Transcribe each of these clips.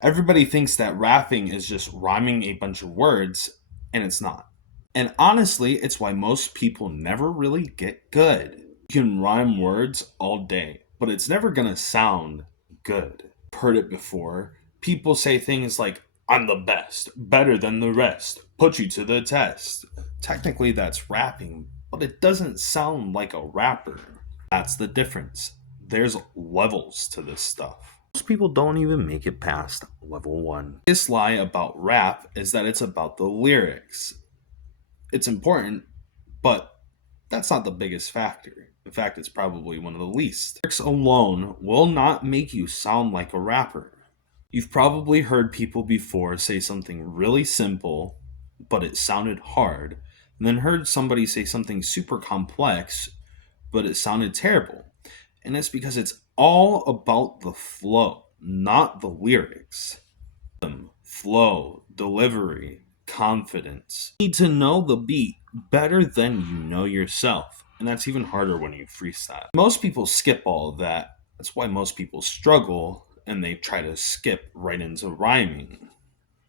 Everybody thinks that rapping is just rhyming a bunch of words, and it's not. And honestly, it's why most people never really get good. You can rhyme words all day, but it's never gonna sound good. Heard it before. People say things like, I'm the best, better than the rest, put you to the test. Technically, that's rapping, but it doesn't sound like a rapper. That's the difference. There's levels to this stuff. Most people don't even make it past level one. The biggest lie about rap is that it's about the lyrics. It's important, but that's not the biggest factor. In fact, it's probably one of the least. Lyrics alone will not make you sound like a rapper. You've probably heard people before say something really simple, but it sounded hard, and then heard somebody say something super complex, but it sounded terrible. And it's because it's all about the flow, not the lyrics. Flow, delivery, confidence. You need to know the beat better than you know yourself. And that's even harder when you freestyle. Most people skip all of that. That's why most people struggle and they try to skip right into rhyming.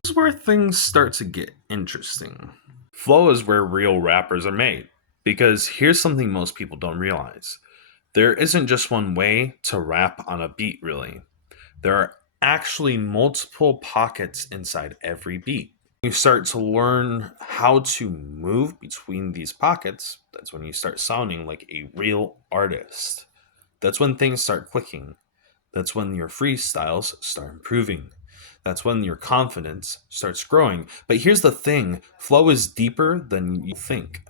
This is where things start to get interesting. Flow is where real rappers are made. Because here's something most people don't realize there isn't just one way to rap on a beat, really. There are actually multiple pockets inside every beat. You start to learn how to move between these pockets. That's when you start sounding like a real artist. That's when things start clicking. That's when your freestyles start improving. That's when your confidence starts growing. But here's the thing, flow is deeper than you think.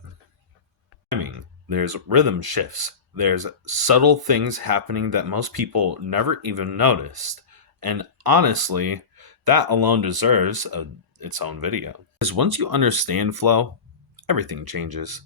There's rhythm shifts. There's subtle things happening that most people never even noticed. And honestly, that alone deserves its own video. Because once you understand flow, everything changes.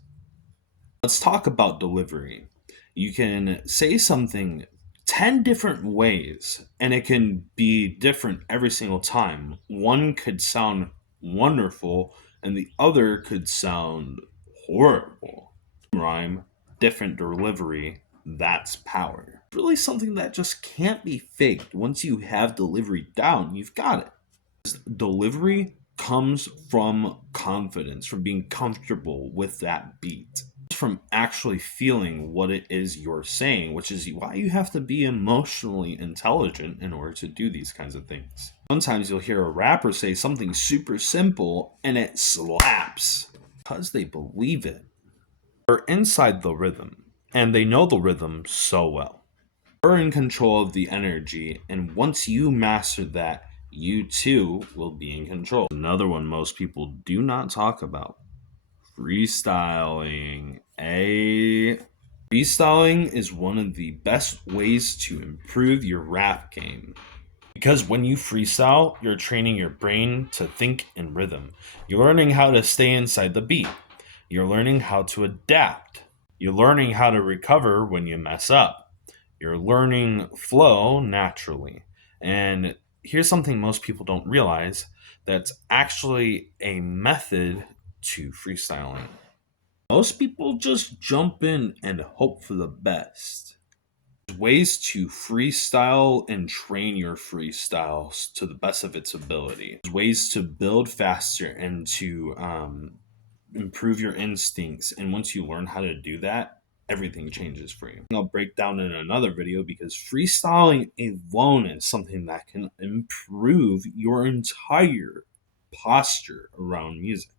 Let's talk about delivery. You can say something 10 different ways, and it can be different every single time. One could sound wonderful, and the other could sound horrible. Rhyme, different delivery, that's power. Really something that just can't be faked. Once you have delivery down, you've got it. Delivery comes from confidence, from being comfortable with that beat, from actually feeling what it is you're saying, which is why you have to be emotionally intelligent in order to do these kinds of things. Sometimes you'll hear a rapper say something super simple and it slaps because they believe it. They're inside the rhythm and they know the rhythm so well. You're in control of the energy, and once you master that, you too will be in control. Another one most people do not talk about: freestyling. Freestyling is one of the best ways to improve your rap game. Because when you freestyle, you're training your brain to think in rhythm. You're learning how to stay inside the beat. You're learning how to adapt. You're learning how to recover when you mess up. You're learning flow naturally. And here's something most people don't realize, that's actually a method to freestyling. Most people just jump in and hope for the best. There's ways to freestyle and train your freestyles to the best of its ability. There's ways to build faster and to improve your instincts. And once you learn how to do that, everything changes for you. I'll break down in another video because freestyling alone is something that can improve your entire posture around music.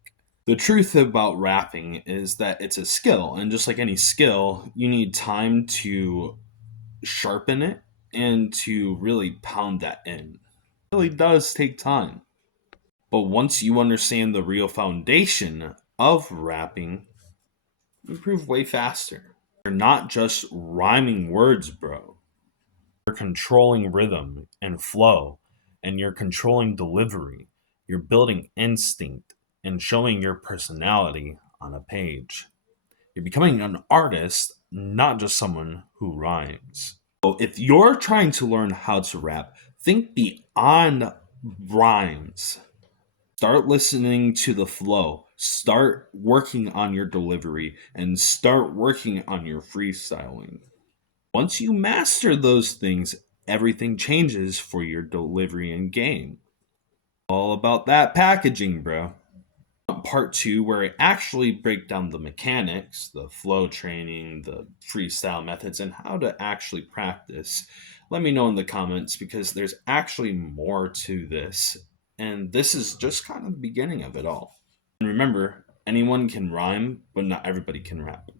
The truth about rapping is that it's a skill, and just like any skill, you need time to sharpen it and to really pound that in. It really does take time. But once you understand the real foundation of rapping, you improve way faster. You're not just rhyming words, bro. You're controlling rhythm and flow, and you're controlling delivery. You're building instinct and showing your personality on a page. You're becoming an artist, not just someone who rhymes. So if you're trying to learn how to rap, think beyond rhymes. Start listening to the flow. Start working on your delivery and start working on your freestyling. Once you master those things, everything changes for your delivery and game. All about that packaging, bro. Part two, where I actually break down the mechanics, the flow training, the freestyle methods, and how to actually practice. Let me know in the comments because there's actually more to this. And this is just kind of the beginning of it all. And remember, anyone can rhyme, but not everybody can rap.